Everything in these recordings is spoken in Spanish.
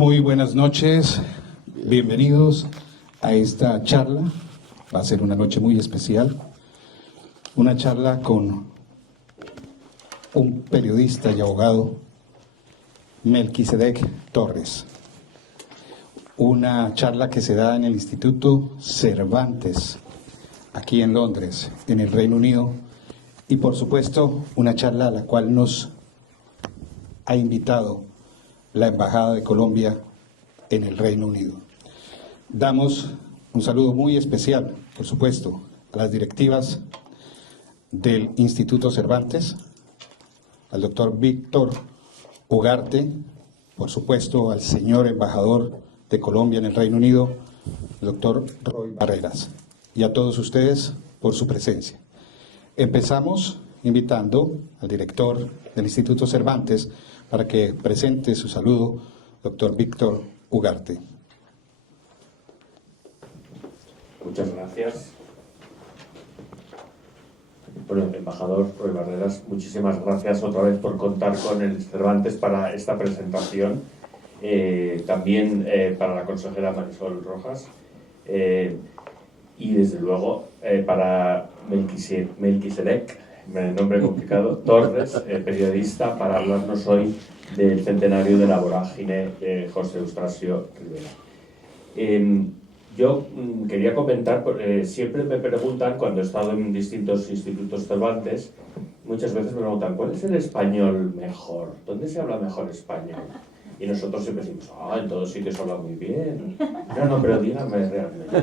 Muy buenas noches, bienvenidos a esta charla. Va a ser una noche muy especial, una charla con un periodista y abogado, Melquisedec Torres. Una charla que se da en el Instituto Cervantes, aquí en Londres, en el Reino Unido, y por supuesto una charla a la cual nos ha invitado la Embajada de Colombia en el Reino Unido. Damos un saludo muy especial, por supuesto, a las directivas del Instituto Cervantes, al doctor Víctor Ugarte, por supuesto al señor embajador de Colombia en el Reino Unido, el doctor Roy Barreras, y a todos ustedes por su presencia. Empezamos invitando al director del Instituto Cervantes para que presente su saludo, doctor Víctor Ugarte. Muchas gracias. Bueno, embajador Roy Barreras, muchísimas gracias otra vez por contar con el Cervantes para esta presentación. También para la consejera Marisol Rojas. Y desde luego para Melquisedec, nombre complicado, Torres, periodista, para hablarnos hoy del centenario de la vorágine de José Eustasio Rivera. Yo quería comentar, siempre me preguntan, cuando he estado en distintos institutos Cervantes, muchas veces me preguntan, ¿cuál es el español mejor? ¿Dónde se habla mejor español? Y nosotros siempre decimos, en todos sitios se habla muy bien. No, pero díganme realmente.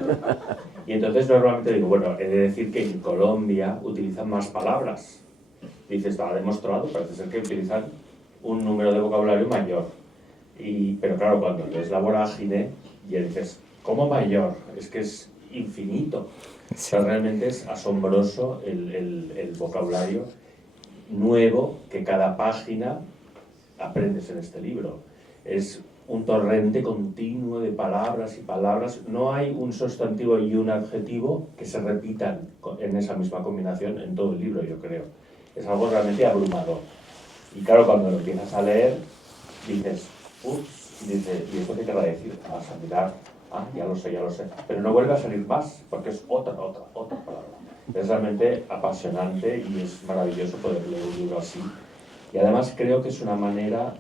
Y entonces normalmente digo, bueno, he de decir que en Colombia utilizan más palabras. Dice, está demostrado, parece ser que utilizan un número de vocabulario mayor. Pero claro, cuando lees la vorágine, ya dices, ¿cómo mayor? Es que es infinito. O sea, realmente es asombroso el vocabulario nuevo que cada página aprendes en este libro. Es un torrente continuo de palabras y palabras. No hay un sustantivo y un adjetivo que se repitan en esa misma combinación en todo el libro, yo creo. Es algo realmente abrumador. Y claro, cuando lo empiezas a leer, dices, ups, ¿y esto qué querrá decir? Vas a mirar, ya lo sé. Pero no vuelve a salir más, porque es otra palabra. Es realmente apasionante y es maravilloso poder leer un libro así. Y además creo que es una manera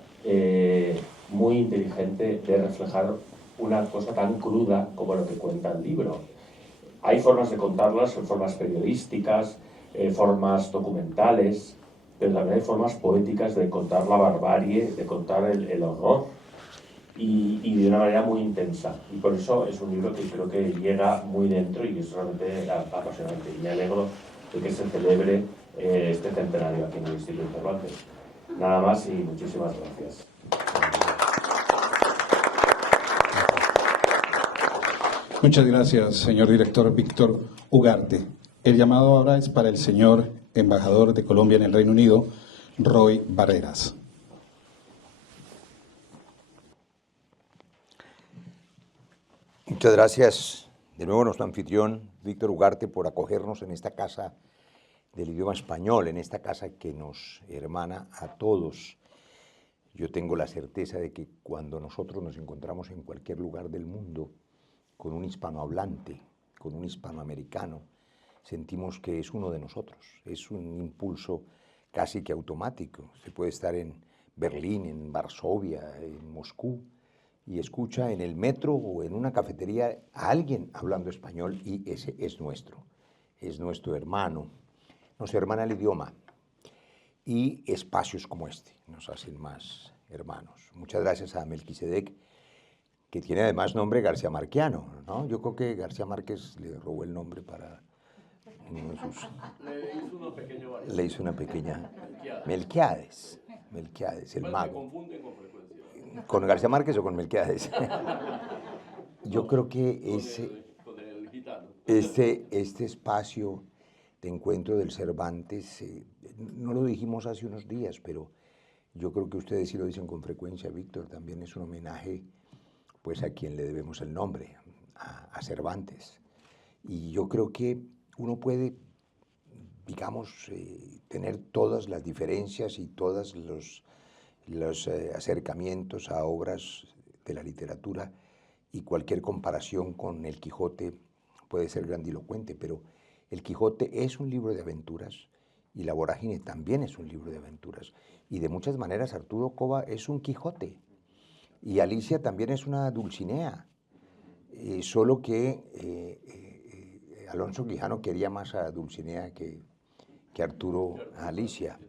muy inteligente de reflejar una cosa tan cruda como lo que cuenta el libro. Hay formas de contarlas, son formas periodísticas, formas documentales, pero también hay formas poéticas de contar la barbarie, de contar el horror, y de una manera muy intensa. Y por eso es un libro que creo que llega muy dentro y es realmente apasionante. Y me alegro de que se celebre este centenario aquí en el Instituto Cervantes. Nada más y muchísimas gracias. Muchas gracias, señor director Víctor Ugarte. El llamado ahora es para el señor embajador de Colombia en el Reino Unido, Roy Barreras. Muchas gracias de nuevo a nuestro anfitrión, Víctor Ugarte, por acogernos en esta casa del idioma español, en esta casa que nos hermana a todos. Yo tengo la certeza de que cuando nosotros nos encontramos en cualquier lugar del mundo con un hispanohablante, con un hispanoamericano, sentimos que es uno de nosotros. Es un impulso casi que automático. Se puede estar en Berlín, en Varsovia, en Moscú, y escucha en el metro o en una cafetería a alguien hablando español y ese es nuestro hermano, nos hermana el idioma y espacios como este nos hacen más hermanos. Muchas gracias a Melquisedec, que tiene además nombre García Marquiano, ¿no? Yo creo que García Márquez le robó el nombre para uno de sus... Le hizo una pequeña... Melquiades, el mago. Me confunden con frecuencia. ¿Con García Márquez o con Melquiades? Yo creo que este espacio de encuentro del Cervantes, no lo dijimos hace unos días, pero yo creo que ustedes sí lo dicen con frecuencia, Víctor, también es un homenaje pues a quien le debemos el nombre, a Cervantes. Y yo creo que uno puede, digamos, tener todas las diferencias y todos los acercamientos a obras de la literatura y cualquier comparación con el Quijote puede ser grandilocuente, pero el Quijote es un libro de aventuras y La Vorágine también es un libro de aventuras. Y de muchas maneras Arturo Cova es un Quijote y Alicia también es una Dulcinea, solo que Alonso Quijano quería más a Dulcinea que Arturo a Alicia.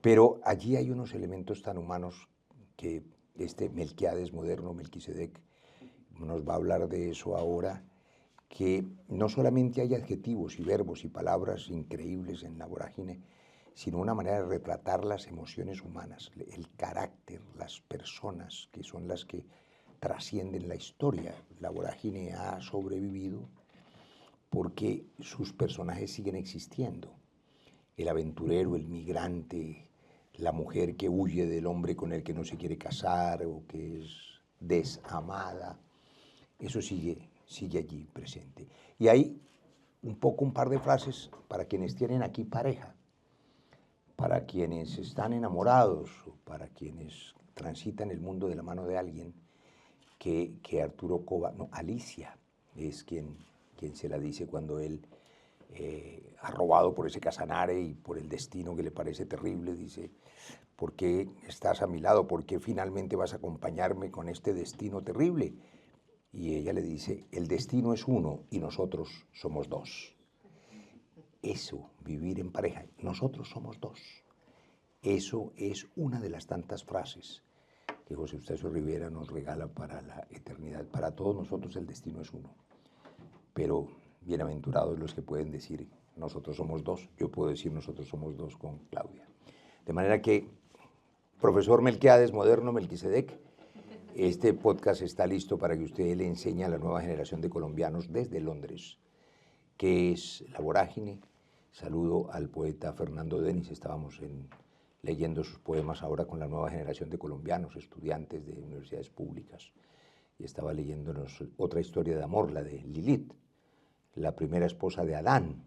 Pero allí hay unos elementos tan humanos que este Melquiades moderno, Melquisedec, nos va a hablar de eso ahora, que no solamente hay adjetivos y verbos y palabras increíbles en La Vorágine, sino una manera de retratar las emociones humanas, el carácter, las personas, que son las que trascienden la historia. La Vorágine ha sobrevivido porque sus personajes siguen existiendo. El aventurero, el migrante, la mujer que huye del hombre con el que no se quiere casar o que es desamada, eso sigue allí presente. Y hay un par de frases para quienes tienen aquí pareja, para quienes están enamorados o para quienes transitan el mundo de la mano de alguien, que Arturo Cova, no, Alicia es quien se la dice cuando él, arrobado por ese Casanare y por el destino que le parece terrible, dice: ¿por qué estás a mi lado? ¿Por qué finalmente vas a acompañarme con este destino terrible? Y ella le dice: el destino es uno y nosotros somos dos. Eso, vivir en pareja, nosotros somos dos. Eso es una de las tantas frases que José Eustacio Rivera nos regala para la eternidad. Para todos nosotros el destino es uno. Pero bienaventurados los que pueden decir nosotros somos dos. Yo puedo decir nosotros somos dos con Claudia. De manera que, profesor Melquiades moderno, Melquisedec, este podcast está listo para que usted le enseñe a la nueva generación de colombianos desde Londres qué es La Vorágine. Saludo al poeta Fernando Denis. Estábamos leyendo sus poemas ahora con la nueva generación de colombianos, estudiantes de universidades públicas. Y estaba leyéndonos otra historia de amor, la de Lilith, la primera esposa de Adán,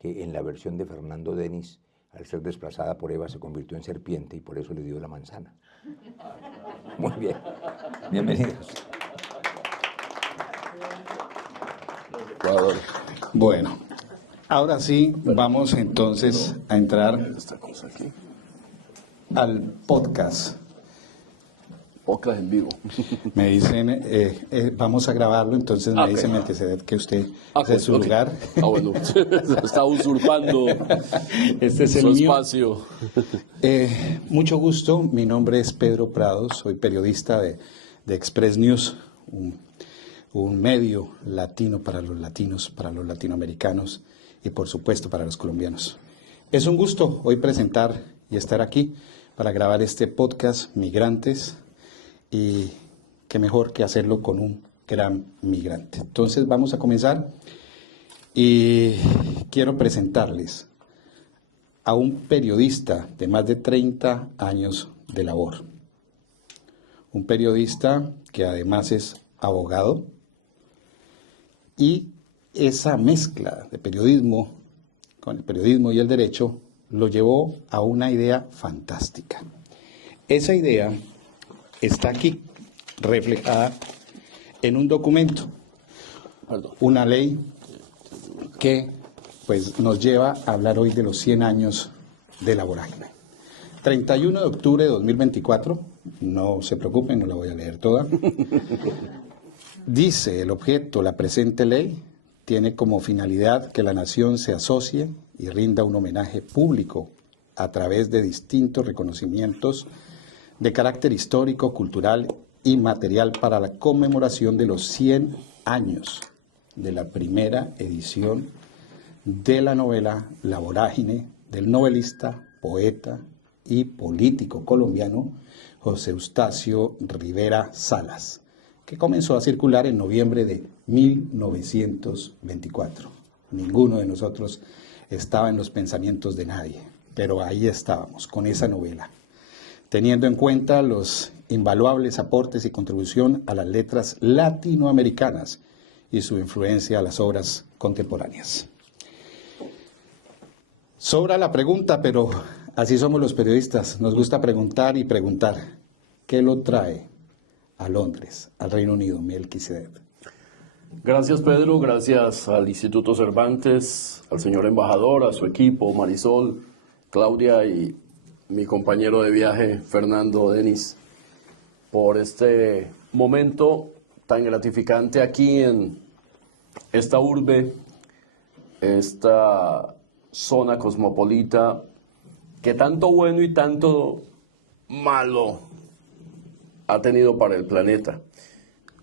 que en la versión de Fernando Denis, al ser desplazada por Eva, se convirtió en serpiente y por eso le dio la manzana. Muy bien, bienvenidos. Bueno, ahora sí vamos entonces a entrar al podcast. Podcast en vivo. Me dicen, vamos a grabarlo, entonces me dicen Melquisedec que usted es su lugar. Bueno, está usurpando Este es el su mío. espacio. Mucho gusto, mi nombre es Pedro Prado, soy periodista de Express News, un medio latino para los latinos, para los latinoamericanos y por supuesto para los colombianos. Es un gusto hoy presentar y estar aquí para grabar este podcast Migrantes, y qué mejor que hacerlo con un gran migrante. Entonces vamos a comenzar y quiero presentarles a un periodista de más de 30 años de labor. Un periodista que además es abogado, y esa mezcla de periodismo con el periodismo y el derecho lo llevó a una idea fantástica. Esa idea está aquí, reflejada en un documento, una ley que pues, nos lleva a hablar hoy de los 100 años de La Vorágine. 31 de octubre de 2024, no se preocupen, no la voy a leer toda. Dice el objeto: la presente ley tiene como finalidad que la nación se asocie y rinda un homenaje público a través de distintos reconocimientos de carácter histórico, cultural y material para la conmemoración de los 100 años de la primera edición de la novela La Vorágine del novelista, poeta y político colombiano José Eustacio Rivera Salas, que comenzó a circular en noviembre de 1924. Ninguno de nosotros estaba en los pensamientos de nadie, pero ahí estábamos, con esa novela, teniendo en cuenta los invaluables aportes y contribución a las letras latinoamericanas y su influencia a las obras contemporáneas. Sobra la pregunta, pero así somos los periodistas, nos gusta preguntar y preguntar. ¿Qué lo trae a Londres, al Reino Unido, Melquisedec? Gracias, Pedro, gracias al Instituto Cervantes, al señor embajador, a su equipo, Marisol, Claudia y mi compañero de viaje, Fernando Denis, por este momento tan gratificante aquí en esta urbe, esta zona cosmopolita, que tanto bueno y tanto malo ha tenido para el planeta,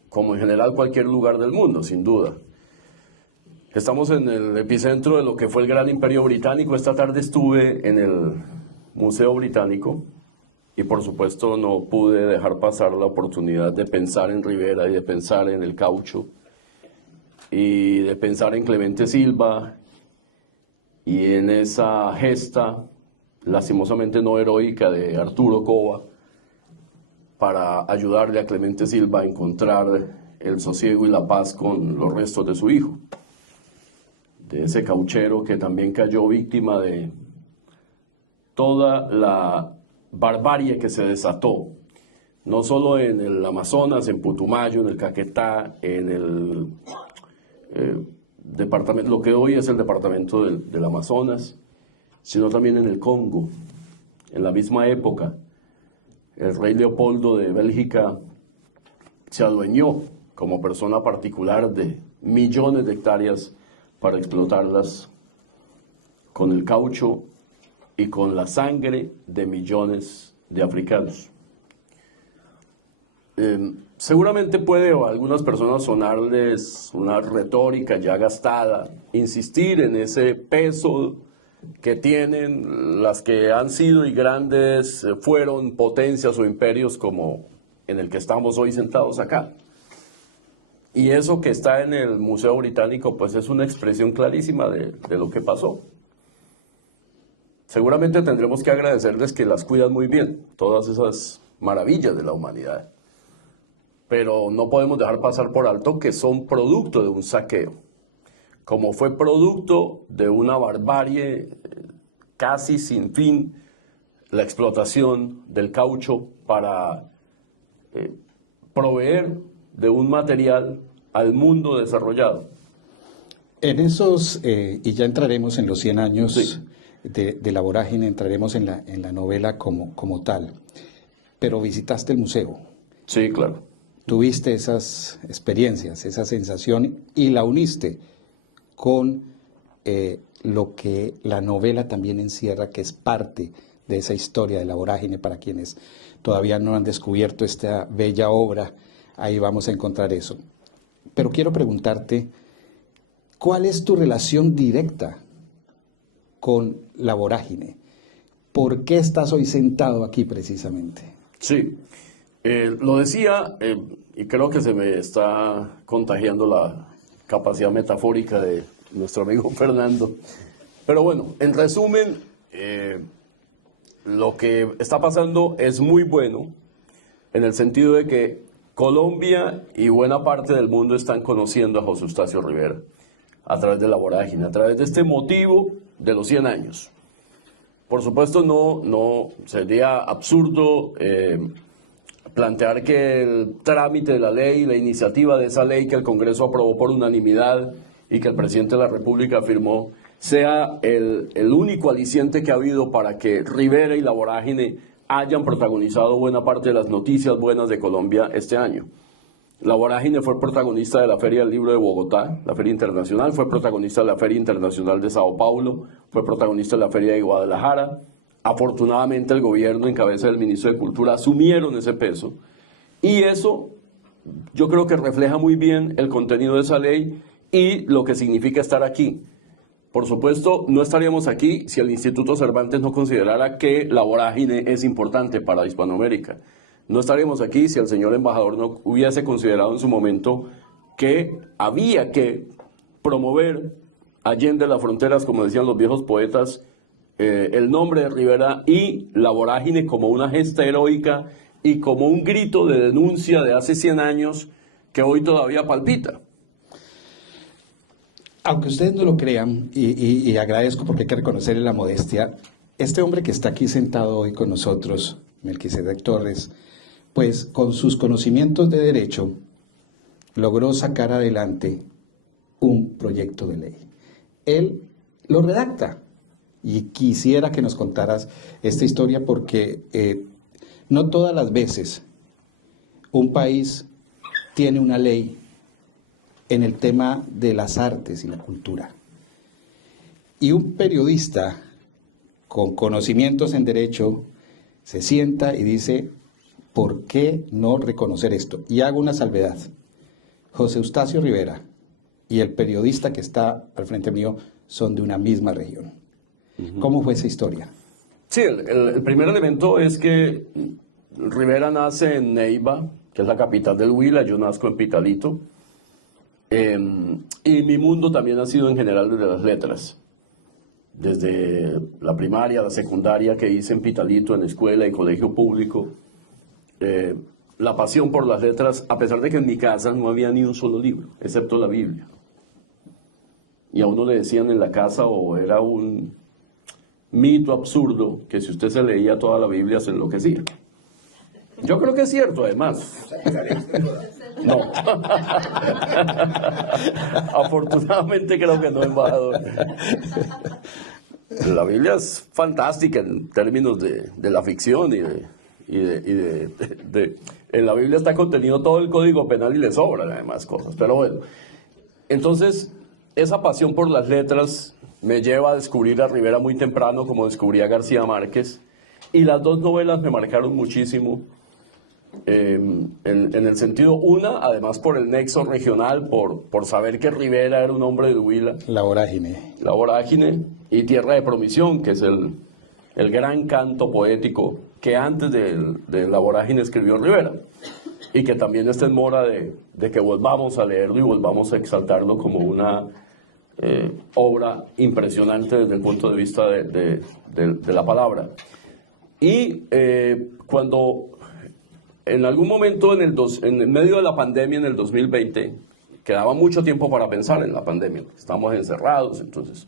como en general cualquier lugar del mundo, sin duda. Estamos en el epicentro de lo que fue el gran imperio británico. Esta tarde estuve en el Museo Británico y por supuesto no pude dejar pasar la oportunidad de pensar en Rivera y de pensar en el caucho y de pensar en Clemente Silva y en esa gesta lastimosamente no heroica de Arturo Cova para ayudarle a Clemente Silva a encontrar el sosiego y la paz con los restos de su hijo, de ese cauchero que también cayó víctima de toda la barbarie que se desató, no solo en el Amazonas, en Putumayo, en el Caquetá, en el departamento, lo que hoy es el departamento del Amazonas, sino también en el Congo. En la misma época, el rey Leopoldo de Bélgica se adueñó como persona particular de millones de hectáreas para explotarlas con el caucho y con la sangre de millones de africanos. Seguramente puede a algunas personas sonarles una retórica ya gastada, insistir en ese peso que tienen las que han sido y grandes fueron potencias o imperios como en el que estamos hoy sentados acá. Y eso que está en el Museo Británico pues es una expresión clarísima de lo que pasó. Seguramente tendremos que agradecerles que las cuidan muy bien, todas esas maravillas de la humanidad. Pero no podemos dejar pasar por alto que son producto de un saqueo, como fue producto de una barbarie casi sin fin, la explotación del caucho para proveer de un material al mundo desarrollado. En esos, y ya entraremos en los 100 años Sí. de la vorágine, entraremos en la novela como tal, pero visitaste el museo. Sí, claro. Tuviste esas experiencias, esa sensación y la uniste con lo que la novela también encierra, que es parte de esa historia de la vorágine. Para quienes todavía no han descubierto esta bella obra, ahí vamos a encontrar eso. Pero quiero preguntarte, ¿cuál es tu relación directa con la vorágine? ¿Por qué estás hoy sentado aquí precisamente? Sí, lo decía, y creo que se me está contagiando la capacidad metafórica de nuestro amigo Fernando. Pero bueno, en resumen, lo que está pasando es muy bueno en el sentido de que Colombia y buena parte del mundo están conociendo a José Eustacio Rivera a través de la vorágine, a través de este motivo de los 100 años. Por supuesto, no sería absurdo plantear que el trámite de la ley, la iniciativa de esa ley que el Congreso aprobó por unanimidad y que el presidente de la República firmó, sea el único aliciente que ha habido para que Rivera y la vorágine hayan protagonizado buena parte de las noticias buenas de Colombia este año. La vorágine fue protagonista de la Feria del Libro de Bogotá, la Feria Internacional, fue protagonista de la Feria Internacional de Sao Paulo, fue protagonista de la Feria de Guadalajara. Afortunadamente el gobierno en cabeza del ministro de Cultura asumieron ese peso y eso yo creo que refleja muy bien el contenido de esa ley y lo que significa estar aquí. Por supuesto, no estaríamos aquí si el Instituto Cervantes no considerara que la vorágine es importante para Hispanoamérica. No estaríamos aquí si el señor embajador no hubiese considerado en su momento que había que promover allende las fronteras, como decían los viejos poetas, el nombre de Rivera y la vorágine como una gesta heroica y como un grito de denuncia de hace 100 años que hoy todavía palpita. Aunque ustedes no lo crean, y agradezco porque hay que reconocerle la modestia, este hombre que está aquí sentado hoy con nosotros, Melquisedec Torres, pues con sus conocimientos de derecho logró sacar adelante un proyecto de ley. Él lo redacta y quisiera que nos contaras esta historia porque no todas las veces un país tiene una ley en el tema de las artes y la cultura. Y un periodista con conocimientos en derecho se sienta y dice, ¿por qué no reconocer esto? Y hago una salvedad. José Eustacio Rivera y el periodista que está al frente mío son de una misma región. ¿Cómo fue esa historia? Sí, el primer elemento es que Rivera nace en Neiva, que es la capital del Huila, yo nazco en Pitalito, y mi mundo también ha sido en general desde las letras. Desde la primaria, la secundaria que hice en Pitalito, en escuela y colegio público, la pasión por las letras, a pesar de que en mi casa no había ni un solo libro, excepto la Biblia. Y a uno le decían en la casa, o era un mito absurdo, que si usted se leía toda la Biblia se enloquecía. Yo creo que es cierto, además. No. Afortunadamente creo que no, embajador. La Biblia es fantástica en términos de la ficción en la Biblia está contenido todo el Código Penal y le sobran además cosas. Pero bueno, entonces esa pasión por las letras me lleva a descubrir a Rivera muy temprano, como descubrí a García Márquez, y las dos novelas me marcaron muchísimo. En el sentido, una, además por el nexo regional, por saber que Rivera era un hombre de Huila. La vorágine. La vorágine y Tierra de Promisión, que es el gran canto poético que antes de La vorágine escribió Rivera. Y que también está en mora de que volvamos a leerlo y volvamos a exaltarlo como una obra impresionante desde el punto de vista de la palabra. Y cuando en algún momento en medio de la pandemia en el 2020, quedaba mucho tiempo para pensar en la pandemia, estamos encerrados, entonces,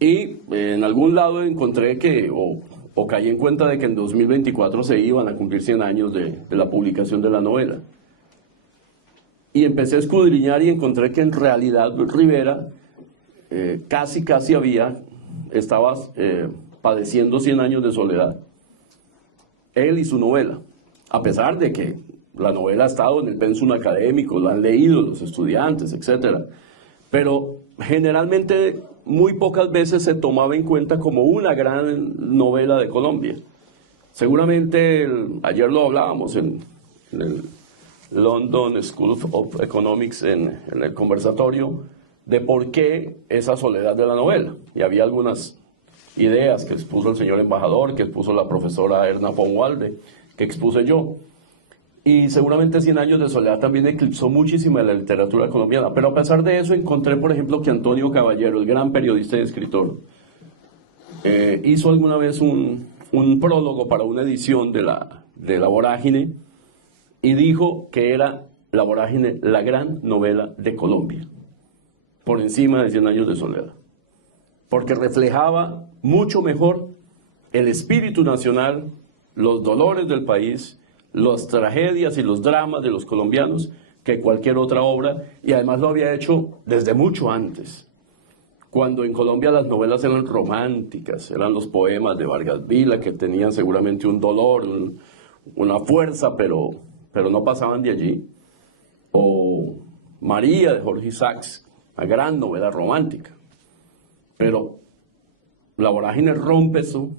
y en algún lado encontré que, o caí en cuenta de que en 2024 se iban a cumplir 100 años de la publicación de la novela. Y empecé a escudriñar y encontré que en realidad Rivera casi estaba padeciendo 100 años de soledad. Él y su novela. A pesar de que la novela ha estado en el pensum académico, la han leído los estudiantes, etc. Pero generalmente muy pocas veces se tomaba en cuenta como una gran novela de Colombia. Seguramente ayer lo hablábamos en el London School of Economics, en el conversatorio, de por qué esa soledad de la novela. Y había algunas ideas que expuso el señor embajador, que expuso la profesora Erna Ponwalde, que expuse yo. Y seguramente 100 años de soledad también eclipsó muchísimo de la literatura colombiana. Pero a pesar de eso encontré, por ejemplo, que Antonio Caballero, el gran periodista y escritor, hizo alguna vez un prólogo para una edición de la Vorágine y dijo que era La Vorágine la gran novela de Colombia, por encima de 100 años de soledad. Porque reflejaba mucho mejor el espíritu nacional, los dolores del país, las tragedias y los dramas de los colombianos que cualquier otra obra, y además lo había hecho desde mucho antes, cuando en Colombia las novelas eran románticas, eran los poemas de Vargas Vila que tenían seguramente un dolor, una fuerza, pero no pasaban de allí, o María de Jorge Isaacs, una gran novela romántica. Pero La Vorágine rompe eso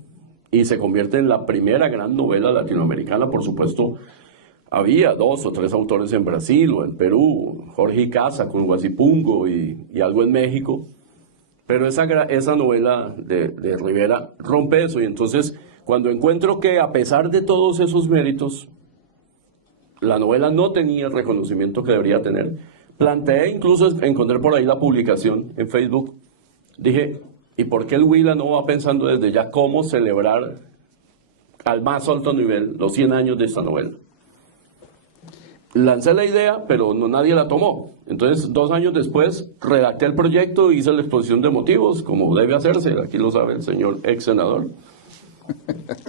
y se convierte en la primera gran novela latinoamericana. Por supuesto, había 2 o 3 autores en Brasil o en Perú, Jorge Icaza con Guasipungo y algo en México, pero esa novela de Rivera rompe eso. Y entonces, cuando encuentro que a pesar de todos esos méritos, la novela no tenía el reconocimiento que debería tener, planteé, incluso encontré por ahí la publicación en Facebook, dije, ¿y por qué el Huila no va pensando desde ya cómo celebrar al más alto nivel los 100 años de esta novela? Lancé la idea, pero nadie la tomó. Entonces, 2 años después, redacté el proyecto, hice la exposición de motivos, como debe hacerse, aquí lo sabe el señor ex senador.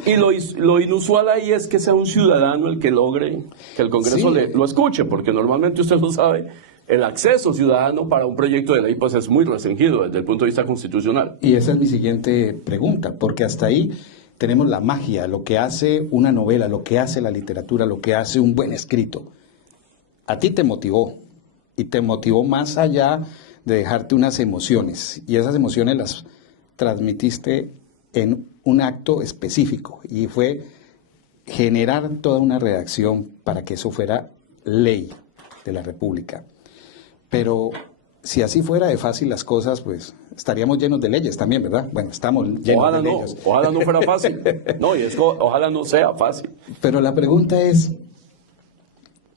Y lo inusual ahí es que sea un ciudadano el que logre que el Congreso Sí. lo escuche, porque normalmente usted lo sabe, el acceso ciudadano para un proyecto de ley pues es muy restringido desde el punto de vista constitucional. Y esa es mi siguiente pregunta, porque hasta ahí tenemos la magia, lo que hace una novela, lo que hace la literatura, lo que hace un buen escrito. A ti te motivó, y te motivó más allá de dejarte unas emociones, y esas emociones las transmitiste en un acto específico, y fue generar toda una redacción para que eso fuera ley de la República. Pero si así fuera de fácil las cosas, pues estaríamos llenos de leyes también, ¿verdad? Bueno, estamos llenos Ojalá de no, leyes. ojalá no fuera fácil. No, y ojalá no sea fácil. Pero la pregunta es,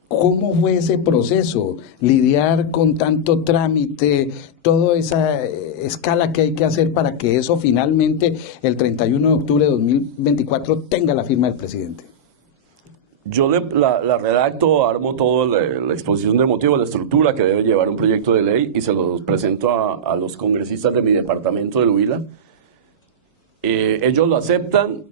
¿cómo fue ese proceso? Lidiar con tanto trámite, toda esa escala que hay que hacer para que eso finalmente, el 31 de octubre de 2024, tenga la firma del presidente. Yo la redacto, armo toda la exposición de motivos, la estructura que debe llevar un proyecto de ley y se los presento a los congresistas de mi departamento del Huila. Ellos lo aceptan,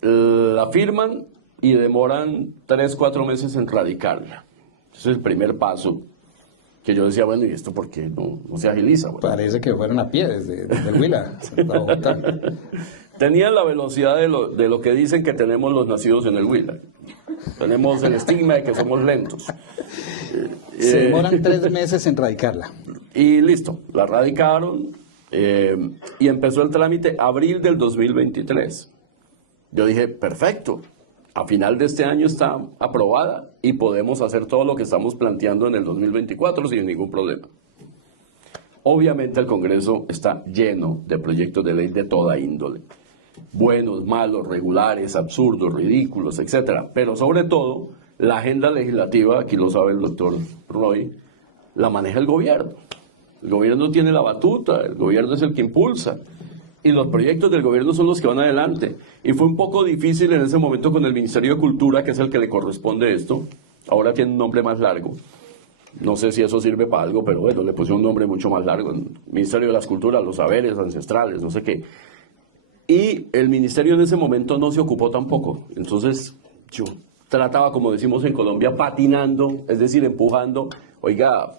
la firman y demoran 3-4 meses en radicarla. Ese es el primer paso que yo decía, bueno, ¿y esto por qué no se agiliza? Bueno, Parece que fueron a pie desde el Huila hasta Bogotá. tenían la velocidad de lo que dicen que tenemos los nacidos en el Huila. Tenemos el estigma de que somos lentos. Se demoran 3 meses en radicarla. Y listo, la radicaron y empezó el trámite abril del 2023. Yo dije, perfecto, a final de este año está aprobada y podemos hacer todo lo que estamos planteando en el 2024 sin ningún problema. Obviamente el Congreso está lleno de proyectos de ley de toda índole. Buenos, malos, regulares, absurdos, ridículos, etcétera. Pero sobre todo, la agenda legislativa, aquí lo sabe el doctor Roy, la maneja el gobierno. El gobierno tiene la batuta, el gobierno es el que impulsa. Y los proyectos del gobierno son los que van adelante. Y fue un poco difícil en ese momento con el Ministerio de Cultura, que es el que le corresponde esto. Ahora tiene un nombre más largo. No sé si eso sirve para algo, pero bueno, le puse un nombre mucho más largo. El Ministerio de las Culturas, los saberes ancestrales, no sé qué. Y el ministerio en ese momento no se ocupó tampoco. Entonces yo trataba, como decimos en Colombia, patinando, es decir, empujando. Oiga,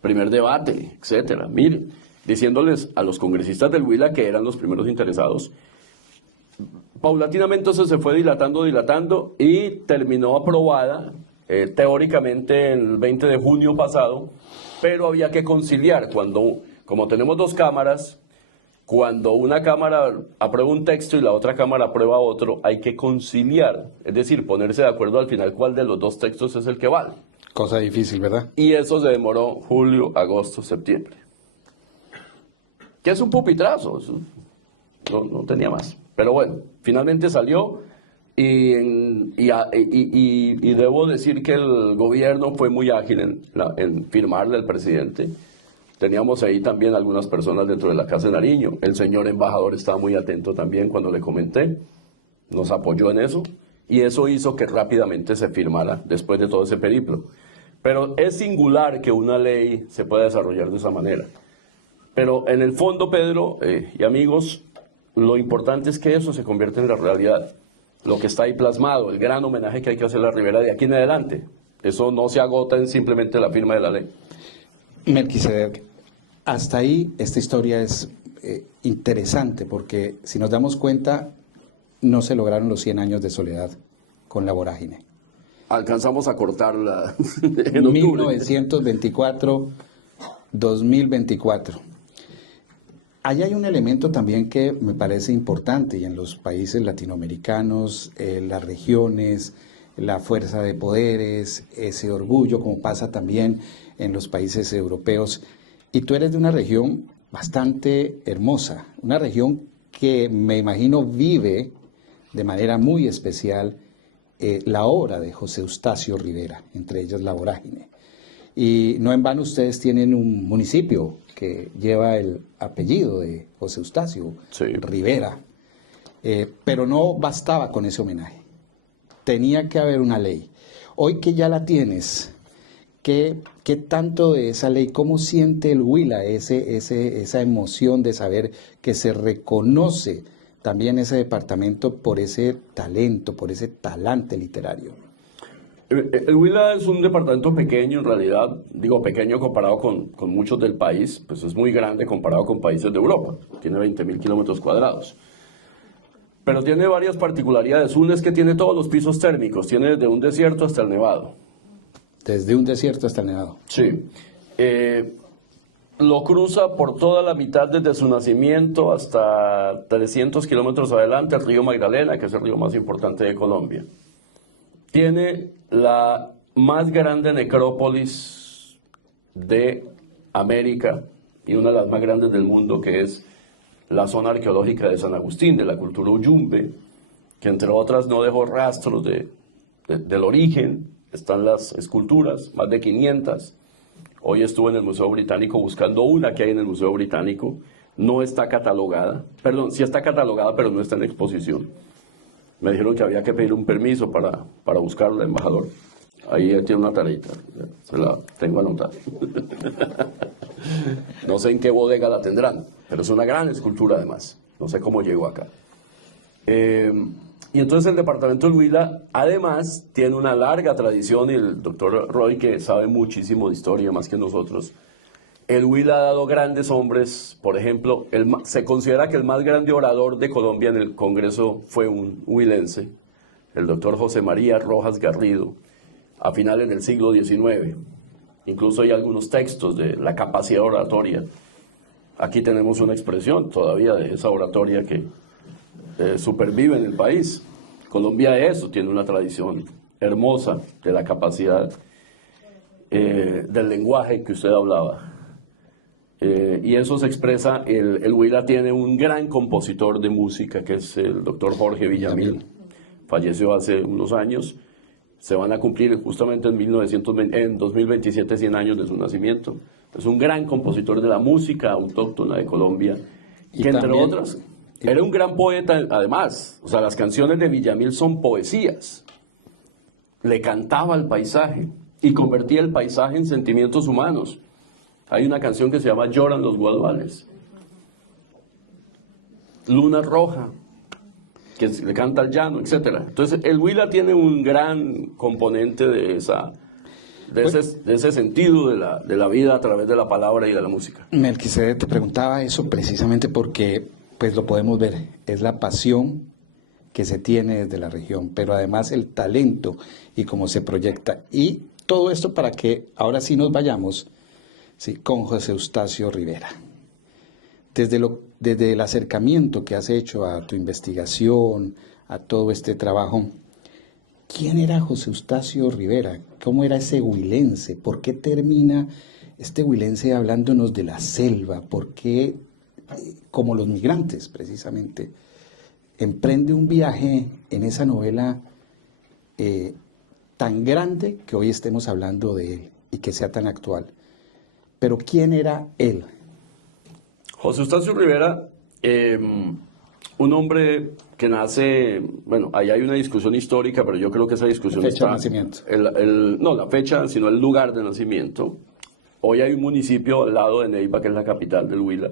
primer debate, etcétera. Mire, diciéndoles a los congresistas del Huila, que eran los primeros interesados, paulatinamente eso se fue dilatando y terminó aprobada teóricamente el 20 de junio pasado, pero había que conciliar como tenemos 2 cámaras. Cuando una cámara aprueba un texto y la otra cámara aprueba otro, hay que conciliar, es decir, ponerse de acuerdo al final cuál de los 2 textos es el que vale. Cosa difícil, ¿verdad? Y eso se demoró julio, agosto, septiembre. Que es un pupitrazo, eso no tenía más. Pero bueno, finalmente salió y debo decir que el gobierno fue muy ágil en firmarle al presidente. Teníamos ahí también algunas personas dentro de la Casa de Nariño. El señor embajador estaba muy atento también cuando le comenté. Nos apoyó en eso. Y eso hizo que rápidamente se firmara después de todo ese periplo. Pero es singular que una ley se pueda desarrollar de esa manera. Pero en el fondo, Pedro y amigos, lo importante es que eso se convierta en la realidad. Lo que está ahí plasmado, el gran homenaje que hay que hacer a Rivera de aquí en adelante. Eso no se agota en simplemente la firma de la ley. Melquisedec, hasta ahí esta historia es interesante porque si nos damos cuenta no se lograron los 100 años de soledad con la vorágine. Alcanzamos a cortarla en octubre. 1924-2024. Allá hay un elemento también que me parece importante y en los países latinoamericanos, las regiones, la fuerza de poderes, ese orgullo como pasa también en los países europeos. Y tú eres de una región bastante hermosa, una región que me imagino vive de manera muy especial la obra de José Eustacio Rivera, entre ellas La Vorágine. Y no en vano ustedes tienen un municipio que lleva el apellido de José Eustacio Rivera, pero no bastaba con ese homenaje, tenía que haber una ley. Hoy que ya la tienes, ¿qué tanto de esa ley, cómo siente el Huila esa emoción de saber que se reconoce también ese departamento por ese talento, por ese talante literario? El Huila es un departamento pequeño, en realidad, digo pequeño comparado con muchos del país, pues es muy grande comparado con países de Europa, tiene 20.000 kilómetros cuadrados. Pero tiene varias particularidades. Una es que tiene todos los pisos térmicos, tiene desde un desierto hasta el nevado. Desde un desierto hasta el nevado. Sí. Lo cruza por toda la mitad desde su nacimiento hasta 300 kilómetros adelante el río Magdalena, que es el río más importante de Colombia. Tiene la más grande necrópolis de América y una de las más grandes del mundo, que es la zona arqueológica de San Agustín, de la cultura Uyumbe, que entre otras no dejó rastros del origen. Están las esculturas, más de 500. Hoy estuve en el Museo Británico buscando una que hay en el Museo Británico. No está catalogada, perdón, sí está catalogada, pero no está en exposición. Me dijeron que había que pedir un permiso para buscarla, embajador. Ahí tiene una tareita, se la tengo anotada. No sé en qué bodega la tendrán, pero es una gran escultura además. No sé cómo llegó acá. Y entonces el departamento del Huila, además, tiene una larga tradición, y el doctor Roy, que sabe muchísimo de historia, más que nosotros, el Huila ha dado grandes hombres. Por ejemplo, se considera que el más grande orador de Colombia en el Congreso fue un huilense, el doctor José María Rojas Garrido, a finales del siglo XIX. Incluso hay algunos textos de la capacidad oratoria. Aquí tenemos una expresión todavía de esa oratoria que supervive en el país. Colombia eso, tiene una tradición hermosa de la capacidad del lenguaje que usted hablaba. Y eso se expresa, el Huila tiene un gran compositor de música, que es el doctor Jorge Villamil. Falleció hace unos años. Se van a cumplir justamente en 2027 100 años de su nacimiento. Es un gran compositor de la música autóctona de Colombia, Y que entre también, otras era un gran poeta además. O sea, las canciones de Villamil son poesías. Le cantaba al paisaje y convertía el paisaje en sentimientos humanos. Hay una canción que se llama Lloran los guaduales. Luna roja, que le canta al llano, etc. Entonces, el Huila tiene un gran componente de ese sentido de la vida a través de la palabra y de la música. Melquisedec, te preguntaba eso precisamente porque, pues lo podemos ver, es la pasión que se tiene desde la región, pero además el talento y cómo se proyecta. Y todo esto para que ahora sí nos vayamos, sí, con José Eustacio Rivera. Desde el acercamiento que has hecho a tu investigación, a todo este trabajo, ¿quién era José Eustacio Rivera? ¿Cómo era ese huilense? ¿Por qué termina este huilense hablándonos de la selva? ¿Por qué, como los migrantes precisamente, emprende un viaje en esa novela tan grande que hoy estemos hablando de él y que sea tan actual? Pero ¿quién era él? José Eustacio Rivera, un hombre que nace, bueno, ahí hay una discusión histórica, pero yo creo que esa discusión Fecha está... de nacimiento. No, la fecha, sino el lugar de nacimiento. Hoy hay un municipio al lado de Neiva, que es la capital del Huila,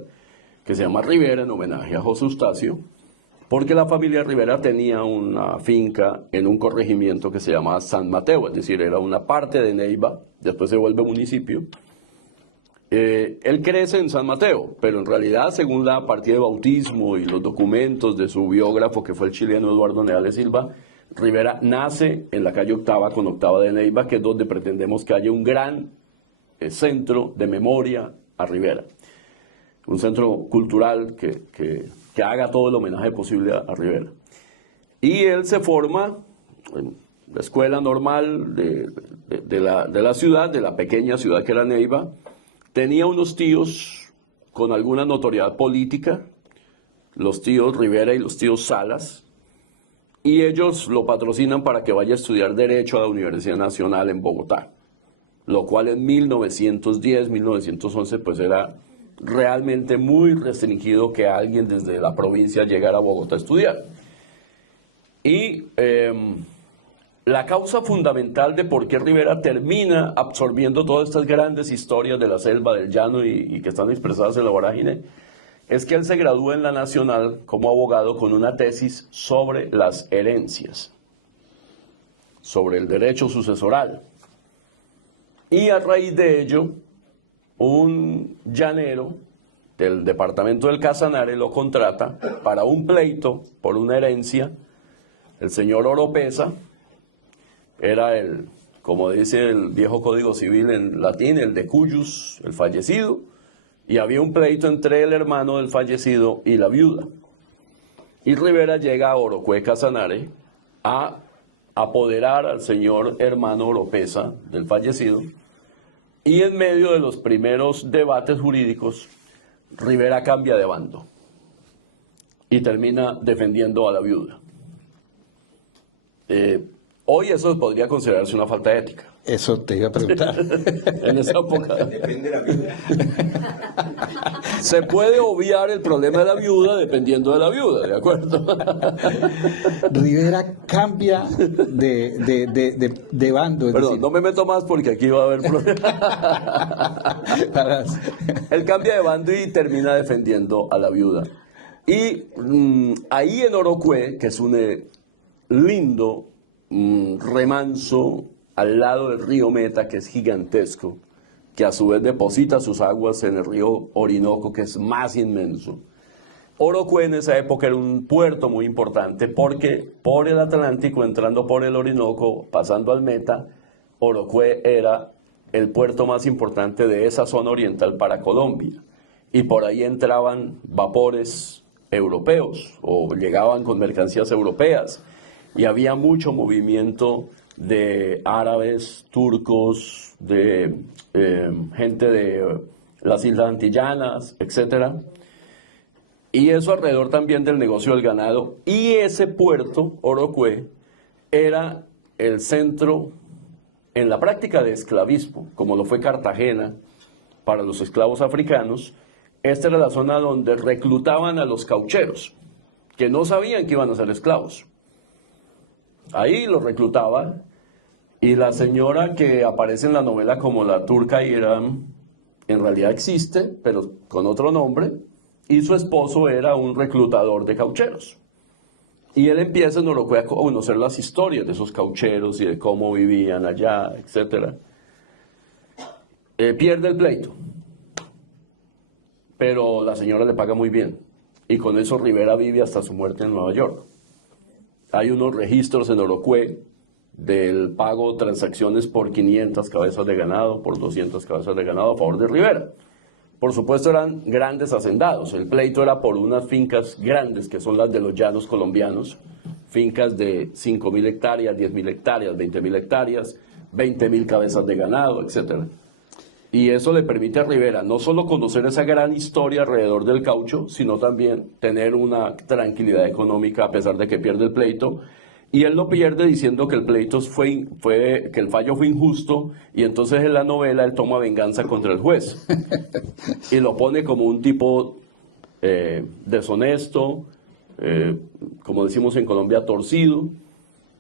que se llama Rivera, en homenaje a José Eustacio, porque la familia Rivera tenía una finca en un corregimiento que se llamaba San Mateo, es decir, era una parte de Neiva, después se vuelve municipio. Él crece en San Mateo, pero en realidad, según la partida de bautismo y los documentos de su biógrafo, que fue el chileno Eduardo Neales Silva, Rivera nace en la calle Octava con Octava de Neiva, que es donde pretendemos que haya un gran centro de memoria a Rivera. Un centro cultural que haga todo el homenaje posible a Rivera. Y él se forma en la escuela normal de la ciudad, de la pequeña ciudad que era Neiva. Tenía unos tíos con alguna notoriedad política, los tíos Rivera y los tíos Salas, y ellos lo patrocinan para que vaya a estudiar Derecho a la Universidad Nacional en Bogotá, lo cual en 1910, 1911, pues era realmente muy restringido que alguien desde la provincia llegara a Bogotá a estudiar. Y la causa fundamental de por qué Rivera termina absorbiendo todas estas grandes historias de la selva, del llano y que están expresadas en la vorágine, es que él se gradúa en la Nacional como abogado con una tesis sobre las herencias, sobre el derecho sucesoral. Y a raíz de ello, un llanero del departamento del Casanare lo contrata para un pleito por una herencia. El señor Oropesa era el, como dice el viejo Código Civil en latín, el de cuyus, el fallecido, y había un pleito entre el hermano del fallecido y la viuda. Y Rivera llega a Orocué Casanare a apoderar al señor hermano Oropesa del fallecido, y en medio de los primeros debates jurídicos, Rivera cambia de bando y termina defendiendo a la viuda. Hoy eso podría considerarse una falta de ética. Eso te iba a preguntar. En esa época. Depende de la viuda. Se puede obviar el problema de la viuda dependiendo de la viuda, ¿de acuerdo? Rivera cambia de bando. Es Perdón, decir, no me meto más porque aquí va a haber problemas. para- Él cambia de bando y termina defendiendo a la viuda. Y ahí en Orocué, que es un lindo remanso al lado del río Meta, que es gigantesco, que a su vez deposita sus aguas en el río Orinoco, que es más inmenso. Orocué en esa época era un puerto muy importante porque por el Atlántico, entrando por el Orinoco, pasando al Meta, Orocué era el puerto más importante de esa zona oriental para Colombia. Y por ahí entraban vapores europeos o llegaban con mercancías europeas. Y había mucho movimiento de árabes, turcos, de gente de las Islas Antillanas, etc. Y eso alrededor también del negocio del ganado. Y ese puerto, Orocué, era el centro en la práctica de esclavismo, como lo fue Cartagena para los esclavos africanos. Esta era la zona donde reclutaban a los caucheros, que no sabían que iban a ser esclavos. Ahí los reclutaban, y la señora que aparece en la novela como la turca Hiram, en realidad existe, pero con otro nombre, y su esposo era un reclutador de caucheros. Y él empieza en Orocué a conocer las historias de esos caucheros y de cómo vivían allá, etc. Pierde el pleito, pero la señora le paga muy bien, y con eso Rivera vive hasta su muerte en Nueva York. Hay unos registros en Orocué del pago de transacciones por 500 cabezas de ganado, por 200 cabezas de ganado a favor de Rivera. Por supuesto eran grandes hacendados. El pleito era por unas fincas grandes, que son las de los llanos colombianos, fincas de 5.000 hectáreas, 10.000 hectáreas, 20.000 hectáreas, 20.000 cabezas de ganado, etc. Y eso le permite a Rivera no solo conocer esa gran historia alrededor del caucho, sino también tener una tranquilidad económica a pesar de que pierde el pleito. Y él lo pierde diciendo que el pleito que el fallo fue injusto, y entonces en la novela él toma venganza contra el juez y lo pone como un tipo deshonesto, como decimos en Colombia, torcido,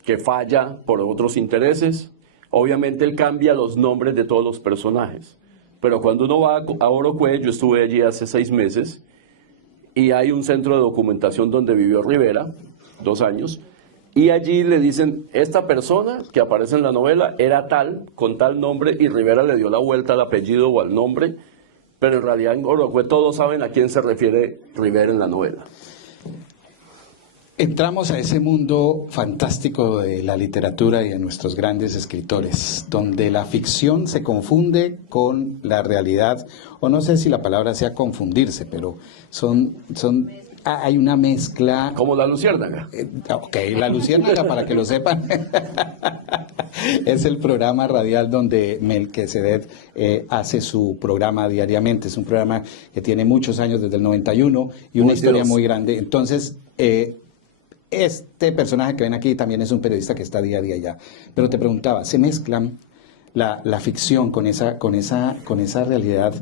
que falla por otros intereses. Obviamente él cambia los nombres de todos los personajes, pero cuando uno va a Orocué, yo estuve allí hace 6 meses, y hay un centro de documentación donde vivió Rivera 2 años, y allí le dicen, esta persona que aparece en la novela era tal, con tal nombre, y Rivera le dio la vuelta al apellido o al nombre, pero en realidad en Orocué todos saben a quién se refiere Rivera en la novela. Entramos a ese mundo fantástico de la literatura y de nuestros grandes escritores, donde la ficción se confunde con la realidad, o no sé si la palabra sea confundirse, pero hay una mezcla. Como La Luciérnaga. Ok, La Luciérnaga, para que lo sepan, es el programa radial donde Melquisedec hace su programa diariamente. Es un programa que tiene muchos años, desde el 91, y una historia muy grande. Entonces, este personaje que ven aquí también es un periodista que está día a día allá. Pero te preguntaba, ¿se mezclan la ficción con esa realidad?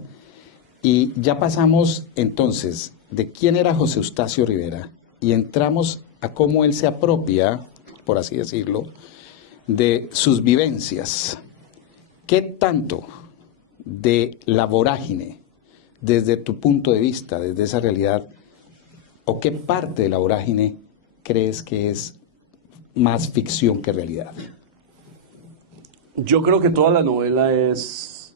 Y ya pasamos entonces de quién era José Eustacio Rivera y entramos a cómo él se apropia, por así decirlo, de sus vivencias. ¿Qué tanto de la vorágine desde tu punto de vista, desde esa realidad, ¿o qué parte de la vorágine crees que es más ficción que realidad? Yo creo que toda la novela es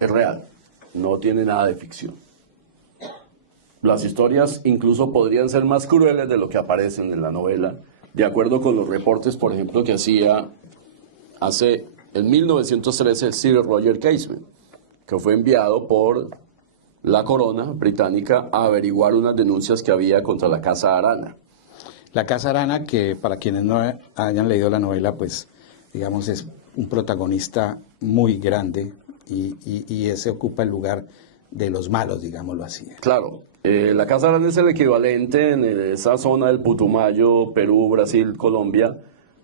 real, no tiene nada de ficción. Las historias incluso podrían ser más crueles de lo que aparecen en la novela, de acuerdo con los reportes, por ejemplo, que hacía en 1913 Sir Roger Casement, que fue enviado por la corona británica a averiguar unas denuncias que había contra la Casa Arana. La Casa Arana, que para quienes no hayan leído la novela, pues digamos es un protagonista muy grande y ese ocupa el lugar de los malos, digámoslo así. Claro, la Casa Arana es el equivalente en esa zona del Putumayo, Perú, Brasil, Colombia,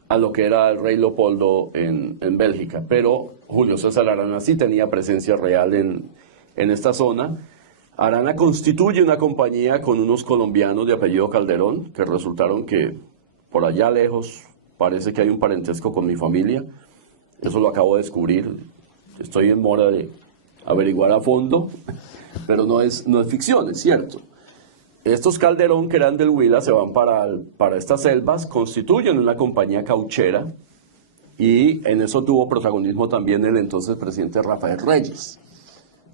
a lo que era el rey Leopoldo en Bélgica. Pero Julio César Arana sí tenía presencia real en esta zona. Arana constituye una compañía con unos colombianos de apellido Calderón, que resultaron que por allá lejos parece que hay un parentesco con mi familia. Eso lo acabo de descubrir. Estoy en mora de averiguar a fondo, pero no es ficción, es cierto. Estos Calderón, que eran del Huila, se van para estas selvas, constituyen una compañía cauchera y en eso tuvo protagonismo también el entonces presidente Rafael Reyes.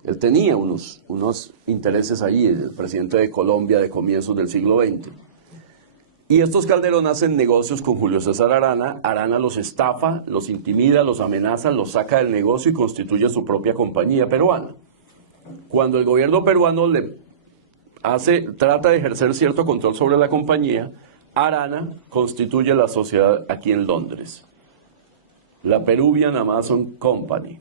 Él tenía unos intereses ahí, el presidente de Colombia de comienzos del siglo XX. Y estos Calderón hacen negocios con Julio César Arana. Arana los estafa, los intimida, los amenaza, los saca del negocio y constituye su propia compañía peruana. Cuando el gobierno peruano trata de ejercer cierto control sobre la compañía, Arana constituye la sociedad aquí en Londres, la Peruvian Amazon Company.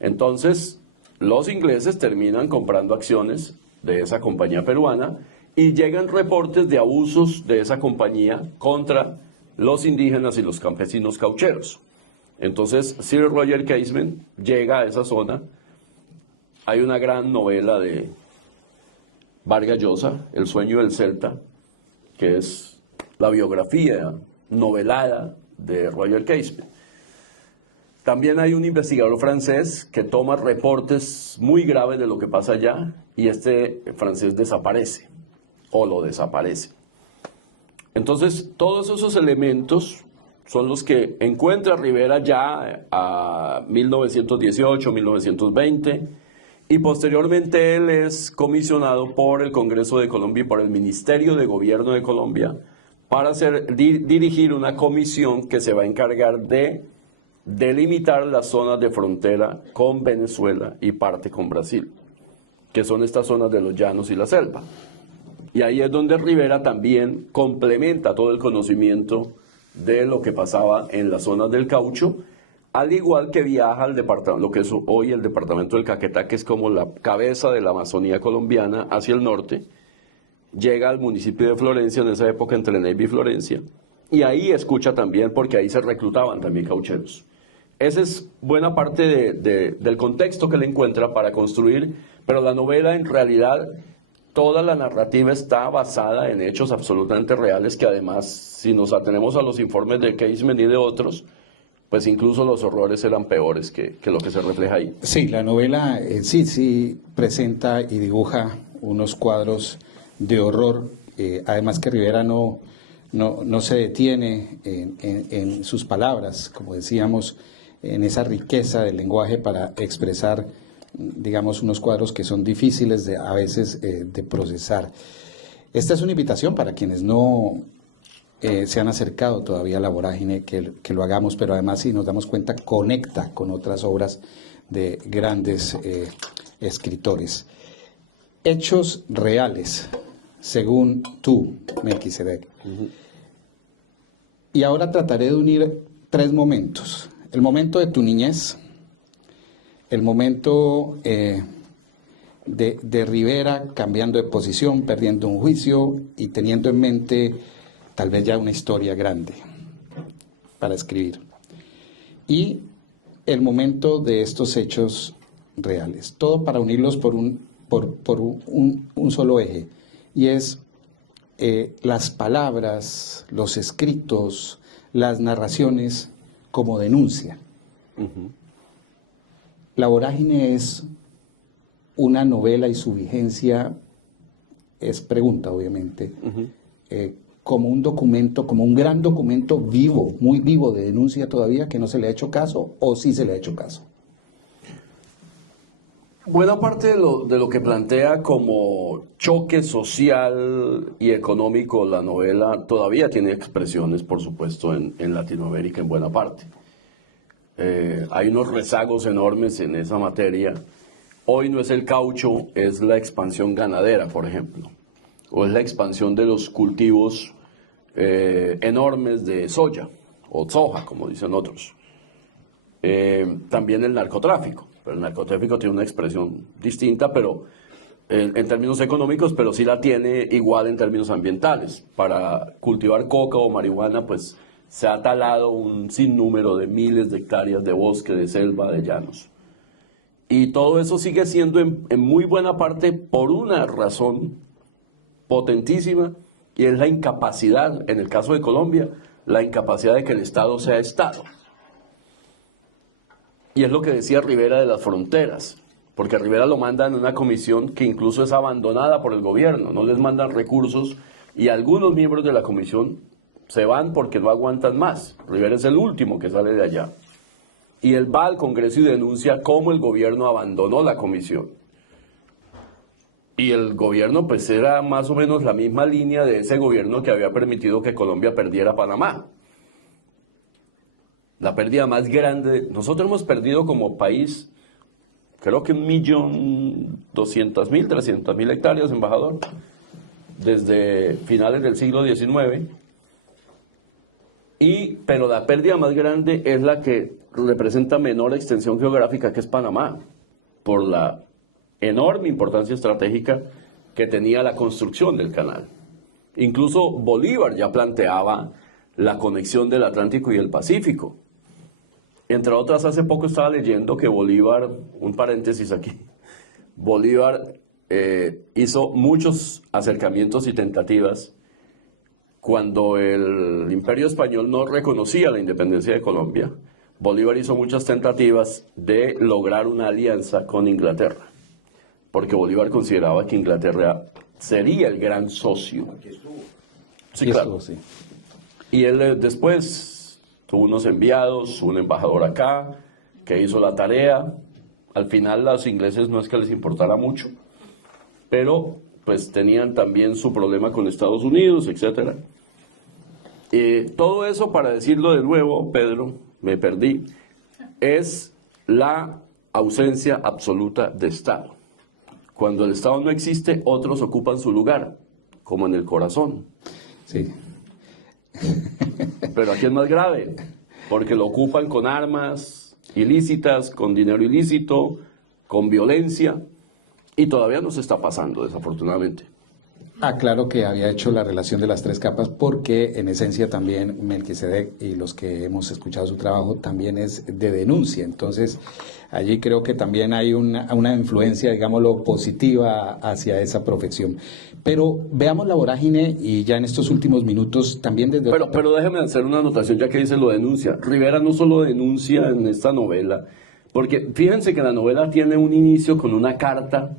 Entonces, los ingleses terminan comprando acciones de esa compañía peruana y llegan reportes de abusos de esa compañía contra los indígenas y los campesinos caucheros. Entonces, Sir Roger Casement llega a esa zona. Hay una gran novela de Vargas Llosa, El sueño del Celta, que es la biografía novelada de Roger Casement. También hay un investigador francés que toma reportes muy graves de lo que pasa allá y este francés desaparece o lo desaparece. Entonces, todos esos elementos son los que encuentra Rivera ya a 1918, 1920 y posteriormente él es comisionado por el Congreso de Colombia y por el Ministerio de Gobierno de Colombia para dirigir una comisión que se va a encargar de delimitar las zonas de frontera con Venezuela y parte con Brasil, que son estas zonas de los llanos y la selva. Y ahí es donde Rivera también complementa todo el conocimiento de lo que pasaba en las zonas del Caucho, al igual que viaja al departamento, lo que es hoy el departamento del Caquetá, que es como la cabeza de la Amazonía colombiana hacia el norte, llega al municipio de Florencia, en esa época entre Neiva y Florencia, y ahí escucha también, porque ahí se reclutaban también caucheros. Esa es buena parte del contexto que le encuentra para construir, pero la novela en realidad, toda la narrativa está basada en hechos absolutamente reales que además, si nos atenemos a los informes de Casement y de otros, pues incluso los horrores eran peores que lo que se refleja ahí. Sí, la novela sí presenta y dibuja unos cuadros de horror, además que Rivera no se detiene en sus palabras, como decíamos, en esa riqueza del lenguaje para expresar, digamos, unos cuadros que son difíciles a veces de procesar. Esta es una invitación para quienes no se han acercado todavía a la vorágine, que lo hagamos, pero además, si nos damos cuenta, conecta con otras obras de grandes escritores. Hechos reales, según tú, Melquisedec. Y ahora trataré de unir tres momentos. El momento de tu niñez, el momento de Rivera cambiando de posición, perdiendo un juicio y teniendo en mente tal vez ya una historia grande para escribir. Y el momento de estos hechos reales. Todo para unirlos por un solo eje. Y es las palabras, los escritos, las narraciones como denuncia. La vorágine es una novela y su vigencia es pregunta, obviamente, como un documento, como un gran documento vivo, muy vivo de denuncia todavía, que no se le ha hecho caso, o sí se le ha hecho caso? Buena parte de lo que plantea como choque social y económico la novela todavía tiene expresiones, por supuesto, en Latinoamérica en buena parte. Hay unos rezagos enormes en esa materia. Hoy no es el caucho, es la expansión ganadera, por ejemplo, o es la expansión de los cultivos enormes de soya, o soja, como dicen otros. También el narcotráfico. Pero el narcotráfico tiene una expresión distinta, pero en términos económicos, pero sí la tiene igual en términos ambientales. Para cultivar coca o marihuana, pues se ha talado un sinnúmero de miles de hectáreas de bosque, de selva, de llanos. Y todo eso sigue siendo en muy buena parte por una razón potentísima, y es la incapacidad, en el caso de Colombia, la incapacidad de que el Estado sea Estado. Y es lo que decía Rivera de las fronteras, porque a Rivera lo mandan en una comisión que incluso es abandonada por el gobierno, no les mandan recursos, y algunos miembros de la comisión se van porque no aguantan más. Rivera es el último que sale de allá. Y él va al Congreso y denuncia cómo el gobierno abandonó la comisión. Y el gobierno pues era más o menos la misma línea de ese gobierno que había permitido que Colombia perdiera Panamá. La pérdida más grande, nosotros hemos perdido como país, creo que 1.200.000, 300.000 hectáreas, embajador, desde finales del siglo XIX. Pero la pérdida más grande es la que representa menor extensión geográfica, que es Panamá, por la enorme importancia estratégica que tenía la construcción del canal. Incluso Bolívar ya planteaba la conexión del Atlántico y el Pacífico. Entre otras, hace poco estaba leyendo que Bolívar, un paréntesis aquí, Bolívar hizo muchos acercamientos y tentativas cuando el Imperio Español no reconocía la independencia de Colombia. Bolívar hizo muchas tentativas de lograr una alianza con Inglaterra, porque Bolívar consideraba que Inglaterra sería el gran socio. Sí, claro. Sí. Y él después tuvo unos enviados, un embajador acá, que hizo la tarea. Al final los ingleses no es que les importara mucho, pero pues tenían también su problema con Estados Unidos, etc. Todo eso, para decirlo de nuevo, Pedro, me perdí, es la ausencia absoluta de Estado. Cuando el Estado no existe, otros ocupan su lugar, como en el corazón. Sí. Pero aquí es más grave, porque lo ocupan con armas ilícitas, con dinero ilícito, con violencia, y todavía no se está pasando, desafortunadamente. Claro que había hecho la relación de las tres capas, porque en esencia también Melquisedec y los que hemos escuchado su trabajo también es de denuncia. Entonces allí creo que también hay una influencia, digámoslo, positiva hacia esa profesión. Pero veamos la vorágine, y ya en estos últimos minutos también desde... Pero déjeme hacer una anotación, ya que dice lo denuncia. Rivera no solo denuncia en esta novela, porque fíjense que la novela tiene un inicio con una carta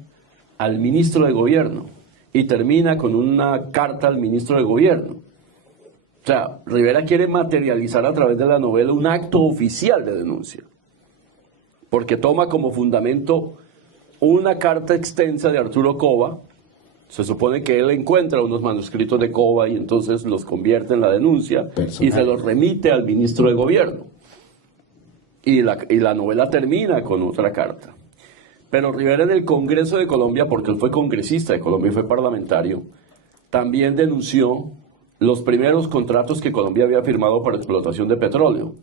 al ministro de gobierno y termina con una carta al ministro de gobierno. O sea, Rivera quiere materializar a través de la novela un acto oficial de denuncia, porque toma como fundamento una carta extensa de Arturo Cova. Se supone que él encuentra unos manuscritos de Cova y entonces los convierte en la denuncia y se los remite al ministro de gobierno. Y la novela termina con otra carta. Pero Rivera, en el Congreso de Colombia, porque él fue congresista de Colombia y fue parlamentario, también denunció los primeros contratos que Colombia había firmado para explotación de petróleo.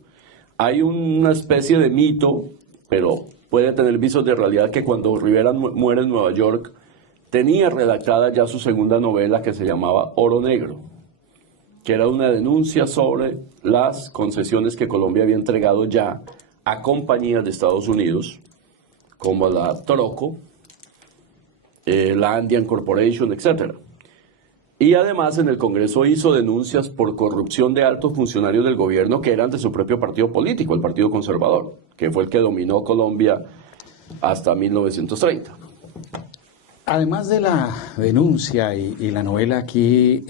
Hay una especie de mito, pero puede tener visos de realidad, que cuando Rivera muere en Nueva York, tenía redactada ya su segunda novela, que se llamaba Oro Negro, que era una denuncia sobre las concesiones que Colombia había entregado ya a compañías de Estados Unidos, como la Troco, la Andean Corporation, etc. Y además en el Congreso hizo denuncias por corrupción de altos funcionarios del gobierno que eran de su propio partido político, el Partido Conservador, que fue el que dominó Colombia hasta 1930. Además de la denuncia y la novela aquí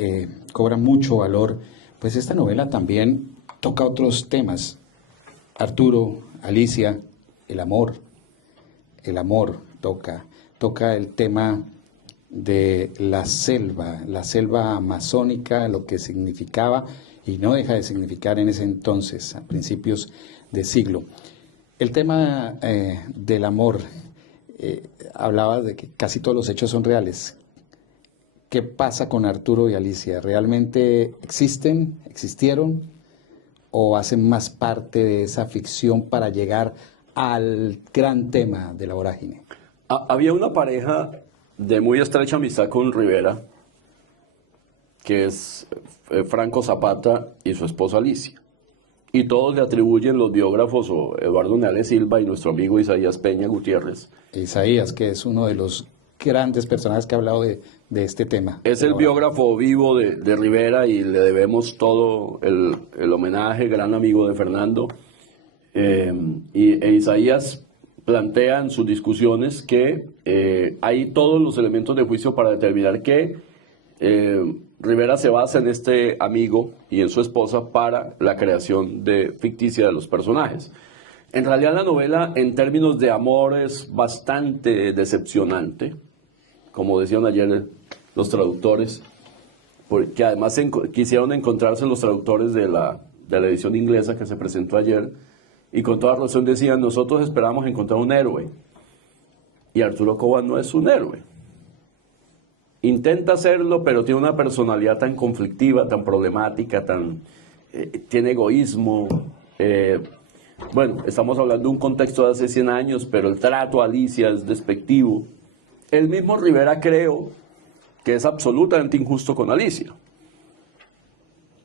cobra mucho valor, pues esta novela también toca otros temas. Arturo, Alicia, el amor toca el tema de la selva amazónica, lo que significaba y no deja de significar en ese entonces, a principios de siglo. El tema del amor, hablaba de que casi todos los hechos son reales. ¿Qué pasa con Arturo y Alicia? ¿Realmente existieron o hacen más parte de esa ficción para llegar al gran tema de la vorágine? Había una pareja de muy estrecha amistad con Rivera, que es Franco Zapata y su esposa Alicia. Y todos le atribuyen los biógrafos, o Eduardo Neales Silva y nuestro amigo Isaías Peña Gutiérrez. Isaías, que es uno de los grandes personajes que ha hablado de este tema. Es el biógrafo vivo de Rivera y le debemos todo el homenaje, gran amigo de Fernando. Isaías plantea en sus discusiones que hay todos los elementos de juicio para determinar que Rivera se basa en este amigo y en su esposa para la creación ficticia de los personajes. En realidad la novela en términos de amor es bastante decepcionante, como decían ayer los traductores, porque además quisieron encontrarse los traductores de la edición inglesa que se presentó ayer, y con toda razón decían: nosotros esperamos encontrar un héroe, y Arturo Coban no es un héroe. Intenta hacerlo, pero tiene una personalidad tan conflictiva, tan problemática, tiene egoísmo. Bueno, estamos hablando de un contexto de hace 100 años, pero el trato a Alicia es despectivo. El mismo Rivera creo que es absolutamente injusto con Alicia.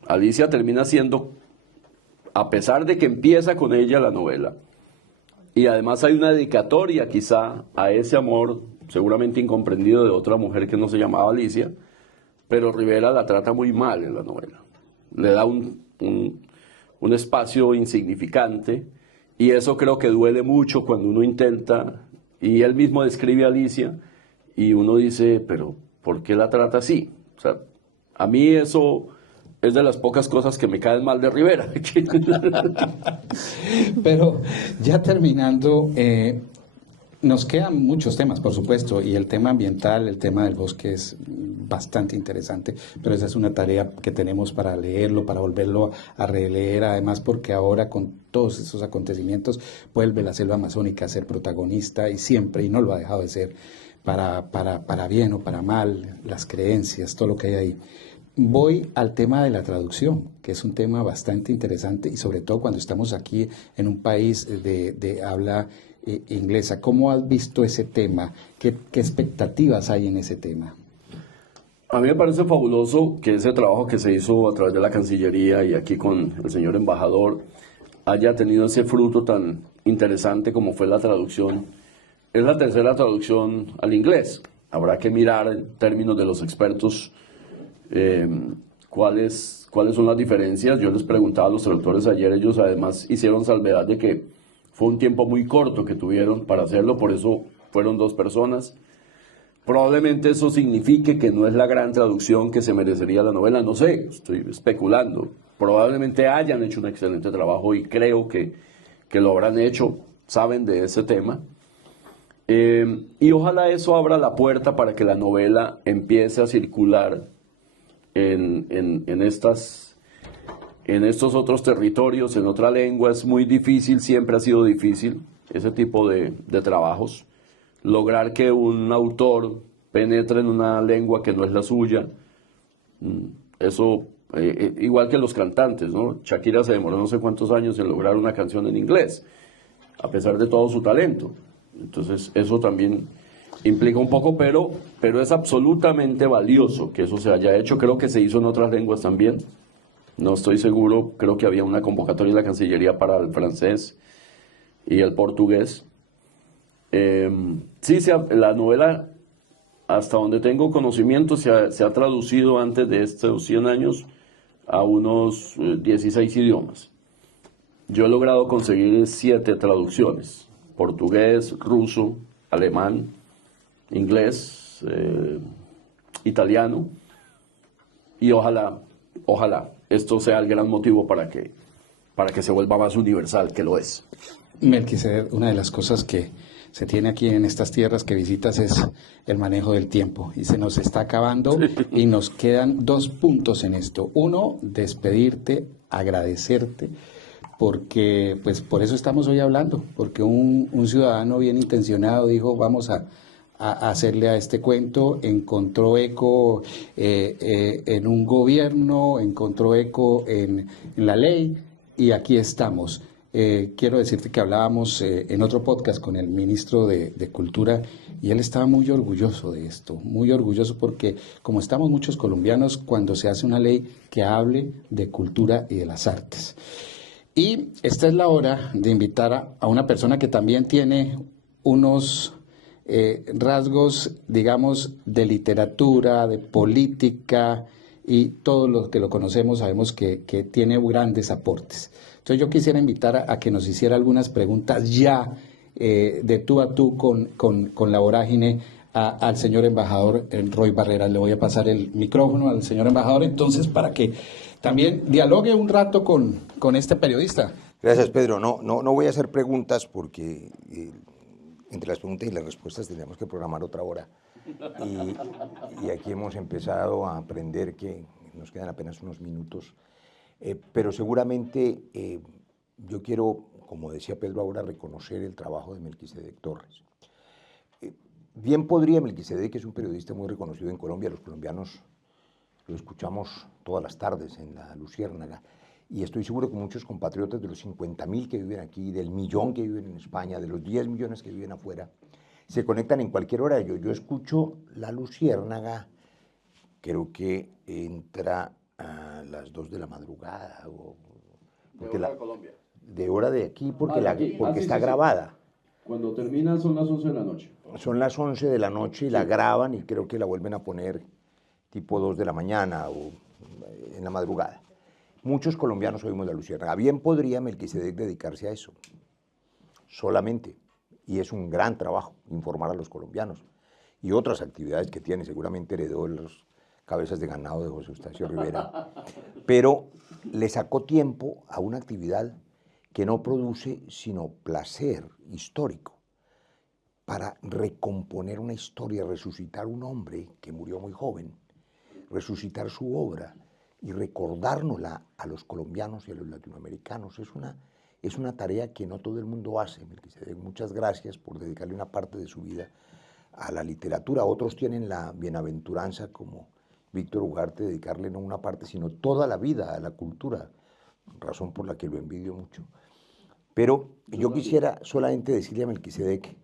Alicia termina siendo, a pesar de que empieza con ella la novela, y además hay una dedicatoria quizá a ese amor seguramente incomprendido de otra mujer que no se llamaba Alicia, pero Rivera la trata muy mal en la novela. Le da un espacio insignificante, y eso creo que duele mucho cuando uno intenta, y él mismo describe a Alicia, y uno dice: pero ¿por qué la trata así? O sea, a mí eso es de las pocas cosas que me caen mal de Rivera. Pero ya terminando, nos quedan muchos temas, por supuesto, y el tema ambiental, el tema del bosque es bastante interesante, pero esa es una tarea que tenemos para leerlo, para volverlo a releer, además porque ahora con todos esos acontecimientos vuelve la selva amazónica a ser protagonista, y siempre, y no lo ha dejado de ser, para bien o para mal, las creencias, todo lo que hay ahí. Voy al tema de la traducción, que es un tema bastante interesante, y sobre todo cuando estamos aquí en un país de habla inglesa. ¿Cómo has visto ese tema? ¿Qué expectativas hay en ese tema? A mí me parece fabuloso que ese trabajo que se hizo a través de la Cancillería y aquí con el señor embajador haya tenido ese fruto tan interesante como fue la traducción. Es la tercera traducción al inglés. Habrá que mirar en términos de los expertos cuáles son las diferencias. Yo les preguntaba a los traductores ayer, ellos además hicieron salvedad de que fue un tiempo muy corto que tuvieron para hacerlo, por eso fueron 2 personas. Probablemente eso signifique que no es la gran traducción que se merecería la novela, no sé, estoy especulando. Probablemente hayan hecho un excelente trabajo y creo que lo habrán hecho, saben de ese tema. Y ojalá eso abra la puerta para que la novela empiece a circular en estos otros territorios, en otra lengua. Es muy difícil, siempre ha sido difícil ese tipo de trabajos. Lograr que un autor penetre en una lengua que no es la suya, eso, igual que los cantantes, ¿no? Shakira se demoró no sé cuántos años en lograr una canción en inglés, a pesar de todo su talento. Entonces eso también implica un poco, pero es absolutamente valioso que eso se haya hecho. Creo que se hizo en otras lenguas también. No estoy seguro, creo que había una convocatoria en la Cancillería para el francés y el portugués. Sí, la novela, hasta donde tengo conocimiento, se ha traducido antes de estos 100 años a unos 16 idiomas. Yo he logrado conseguir 7 traducciones: portugués, ruso, alemán, inglés, italiano, y ojalá esto sea el gran motivo para que se vuelva más universal, que lo es. Melquisedec, una de las cosas que se tiene aquí en estas tierras que visitas es el manejo del tiempo, y se nos está acabando, y nos quedan 2 puntos en esto. Uno, despedirte, agradecerte, porque pues por eso estamos hoy hablando, porque un ciudadano bien intencionado dijo vamos a hacerle a este cuento, encontró eco en un gobierno, encontró eco en la ley, y aquí estamos. Quiero decirte que hablábamos en otro podcast con el ministro de Cultura, y él estaba muy orgulloso de esto, muy orgulloso, porque como estamos muchos colombianos, cuando se hace una ley que hable de cultura y de las artes. Y esta es la hora de invitar a una persona que también tiene unos rasgos, digamos, de literatura, de política, y todos los que lo conocemos sabemos que tiene grandes aportes. Entonces yo quisiera invitar a que nos hiciera algunas preguntas ya de tú a tú con la vorágine al señor embajador Roy Barreras. Le voy a pasar el micrófono al señor embajador entonces para que también dialogue un rato con este periodista. Gracias, Pedro. No voy a hacer preguntas porque entre las preguntas y las respuestas tendríamos que programar otra hora. Y aquí hemos empezado a aprender que nos quedan apenas unos minutos. Pero seguramente yo quiero, como decía Pedro ahora, reconocer el trabajo de Melquisedec Torres. Bien podría Melquisedec, que es un periodista muy reconocido en Colombia, los colombianos lo escuchamos todas las tardes en la Luciérnaga, y estoy seguro que muchos compatriotas de los 50.000 que viven aquí, del 1.000.000 que viven en España, de los 10 millones que viven afuera, se conectan en cualquier hora. Yo escucho la Luciérnaga, creo que entra a las 2 de la madrugada. De hora de Colombia. De hora de aquí, porque, sí, está sí. grabada. Cuando termina son las 11 de la noche. Son las 11 de la noche y la graban, y creo que la vuelven a poner tipo 2 de la mañana o en la madrugada. Muchos colombianos oímos la Luciérnaga. Bien podría Melquisedec dedicarse a eso, solamente. Y es un gran trabajo informar a los colombianos. Y otras actividades que tiene, seguramente heredó las cabezas de ganado de José Eustacio Rivera. Pero le sacó tiempo a una actividad que no produce sino placer histórico, para recomponer una historia, resucitar un hombre que murió muy joven, resucitar su obra y recordárnosla a los colombianos y a los latinoamericanos. Es una tarea que no todo el mundo hace, Melquisedec. Muchas gracias por dedicarle una parte de su vida a la literatura. Otros tienen la bienaventuranza, como Víctor Ugarte, de dedicarle no una parte, sino toda la vida a la cultura, razón por la que lo envidio mucho. Pero yo quisiera solamente decirle a Melquisedec,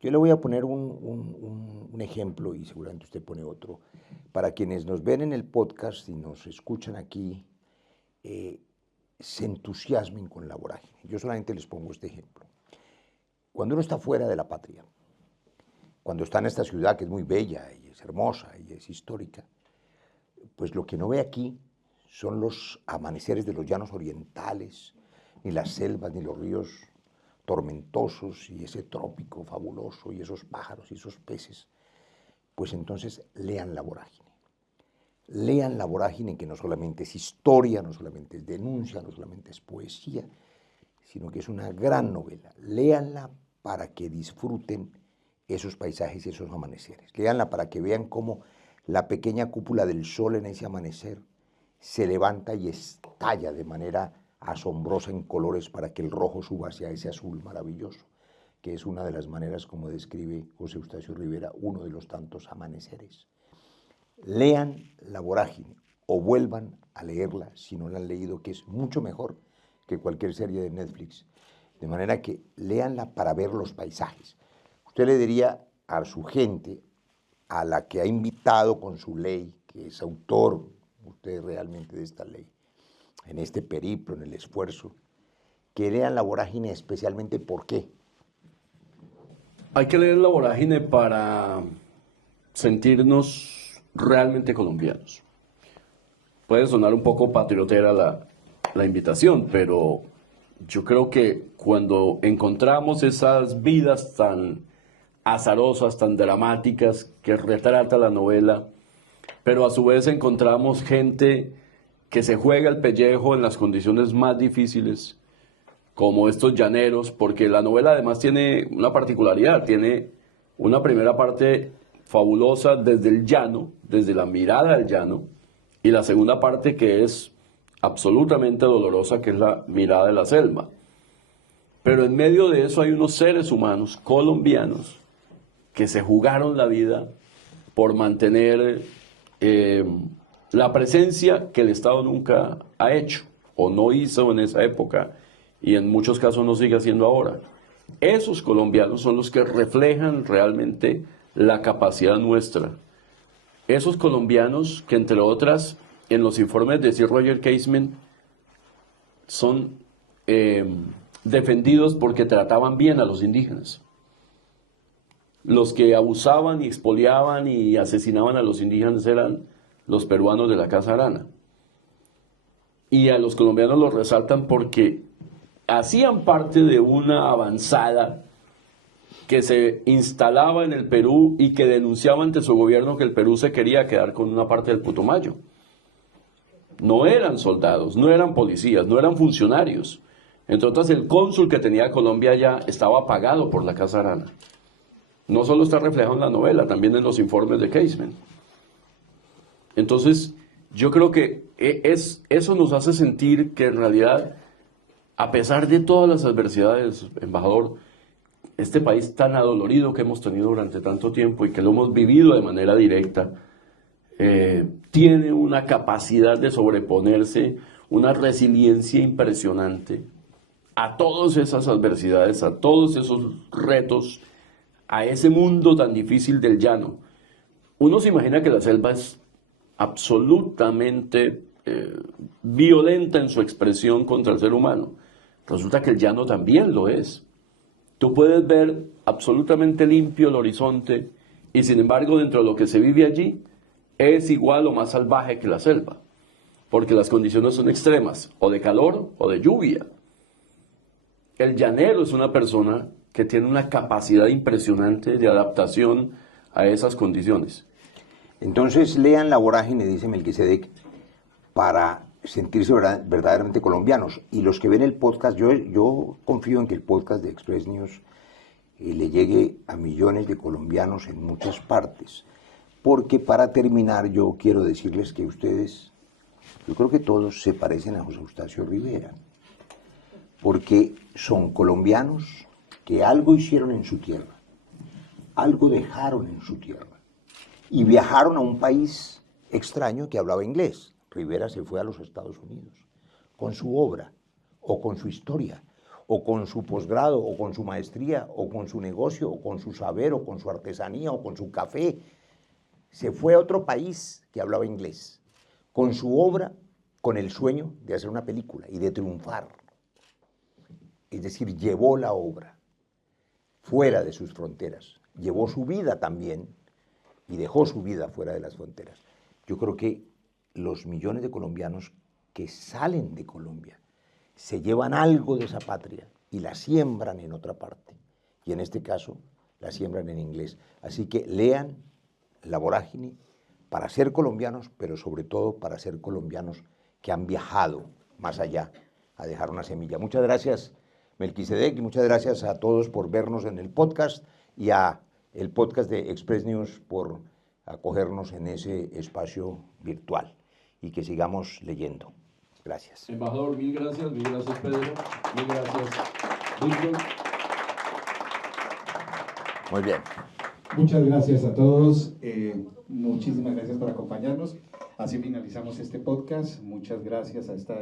yo le voy a poner un ejemplo, y seguramente usted pone otro, para quienes nos ven en el podcast y nos escuchan aquí, se entusiasmen con la vorágine. Yo solamente les pongo este ejemplo. Cuando uno está fuera de la patria, cuando está en esta ciudad que es muy bella y es hermosa y es histórica, pues lo que no ve aquí son los amaneceres de los llanos orientales, ni las selvas, ni los ríos tormentosos, y ese trópico fabuloso, y esos pájaros y esos peces. Pues entonces lean la vorágine. Lean la vorágine, que no solamente es historia, no solamente es denuncia, no solamente es poesía, sino que es una gran novela. Léanla para que disfruten esos paisajes y esos amaneceres. Léanla para que vean cómo la pequeña cúpula del sol en ese amanecer se levanta y estalla de manera asombrosa en colores para que el rojo suba hacia ese azul maravilloso, que es una de las maneras como describe José Eustacio Rivera uno de los tantos amaneceres. Lean La vorágine o vuelvan a leerla si no la han leído, que es mucho mejor que cualquier serie de Netflix. De manera que léanla para ver los paisajes. Usted le diría a su gente, a la que ha invitado con su ley, que es autor usted realmente de esta ley, en este periplo, en el esfuerzo, que lean La vorágine especialmente. ¿Por qué? Hay que leer La vorágine para sentirnos realmente colombianos. Puede sonar un poco patriotera la invitación, pero yo creo que cuando encontramos esas vidas tan azarosas, tan dramáticas que retrata la novela, pero a su vez encontramos gente que se juega el pellejo en las condiciones más difíciles, como estos llaneros, porque la novela además tiene una particularidad, tiene una primera parte fabulosa desde el llano, desde la mirada del llano, y la segunda parte que es absolutamente dolorosa, que es la mirada de la selva. Pero en medio de eso hay unos seres humanos colombianos que se jugaron la vida por mantener la presencia que el Estado nunca ha hecho o no hizo en esa época y en muchos casos no sigue haciendo ahora. Esos colombianos son los que reflejan realmente la capacidad nuestra. Esos colombianos que, entre otras, en los informes de Sir Roger Casement son defendidos porque trataban bien a los indígenas. Los que abusaban y expoliaban y asesinaban a los indígenas eran los peruanos de la Casa Arana. Y a los colombianos los resaltan porque hacían parte de una avanzada que se instalaba en el Perú y que denunciaba ante su gobierno que el Perú se quería quedar con una parte del Putumayo. No eran soldados, no eran policías, no eran funcionarios. Entre otras, el cónsul que tenía Colombia ya estaba pagado por la Casa Arana. No solo está reflejado en la novela, también en los informes de Casement. Entonces, yo creo que eso nos hace sentir que en realidad, a pesar de todas las adversidades, embajador, este país tan adolorido que hemos tenido durante tanto tiempo y que lo hemos vivido de manera directa, tiene una capacidad de sobreponerse, una resiliencia impresionante a todas esas adversidades, a todos esos retos, a ese mundo tan difícil del llano. Uno se imagina que la selva es absolutamente violenta en su expresión contra el ser humano. Resulta que el llano también lo es. Tú puedes ver absolutamente limpio el horizonte y sin embargo dentro de lo que se vive allí es igual o más salvaje que la selva, porque las condiciones son extremas, o de calor o de lluvia. El llanero es una persona que tiene una capacidad impresionante de adaptación a esas condiciones. Entonces lean La Vorágine, dice Melquisedec, para sentirse verdaderamente colombianos. Y los que ven el podcast, yo confío en que el podcast de Express News le llegue a millones de colombianos en muchas partes. Porque para terminar yo quiero decirles que ustedes, yo creo que todos se parecen a José Eustacio Rivera. Porque son colombianos que algo hicieron en su tierra, algo dejaron en su tierra y viajaron a un país extraño que hablaba inglés. Rivera se fue a los Estados Unidos con su obra, o con su historia, o con su posgrado, o con su maestría, o con su negocio, o con su saber, o con su artesanía, o con su café. Se fue a otro país que hablaba inglés, con su obra, con el sueño de hacer una película y de triunfar. Es decir, llevó la obra fuera de sus fronteras, llevó su vida también y dejó su vida fuera de las fronteras. Yo creo que los millones de colombianos que salen de Colombia se llevan algo de esa patria y la siembran en otra parte. Y en este caso, la siembran en inglés. Así que lean La Vorágine para ser colombianos, pero sobre todo para ser colombianos que han viajado más allá a dejar una semilla. Muchas gracias, Melquisedec, y muchas gracias a todos por vernos en el podcast y a el podcast de Express News por acogernos en ese espacio virtual y que sigamos leyendo. Gracias. Embajador, mil gracias Pedro, mil gracias Víctor. Muy bien. Muchas gracias a todos. Muchísimas gracias por acompañarnos. Así finalizamos este podcast. Muchas gracias a esta